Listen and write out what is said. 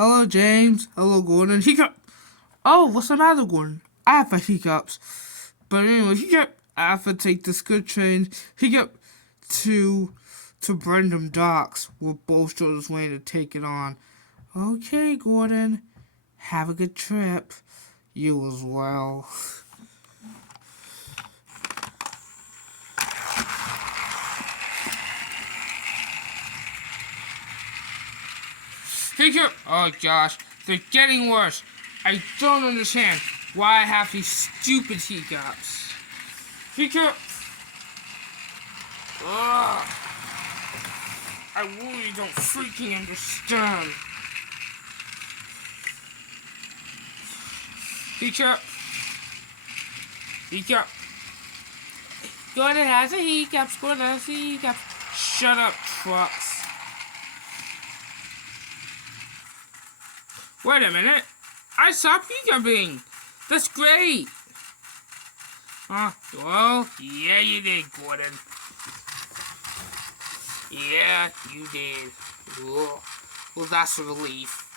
Hello, James. Hello, Gordon. Hiccup. Oh, what's the matter, Gordon? I have a hiccups. But anyway, Hiccup, I have to take this good train, Hiccup, to Brandon Docks. We're both just waiting to take it on. Okay, Gordon. Have a good trip. You as well. Hiccup! Oh gosh, they're getting worse. I don't understand why I have these stupid hiccups. Hiccup! Ugh. I really don't freaking understand. Hiccup! Hiccup! Gordon has a hiccups, Gordon has a hiccups. Shut up, trucks. Wait a minute. I stopped hiccuping. That's great. Well, yeah you did, Gordon. Yeah, you did. Well, that's a relief.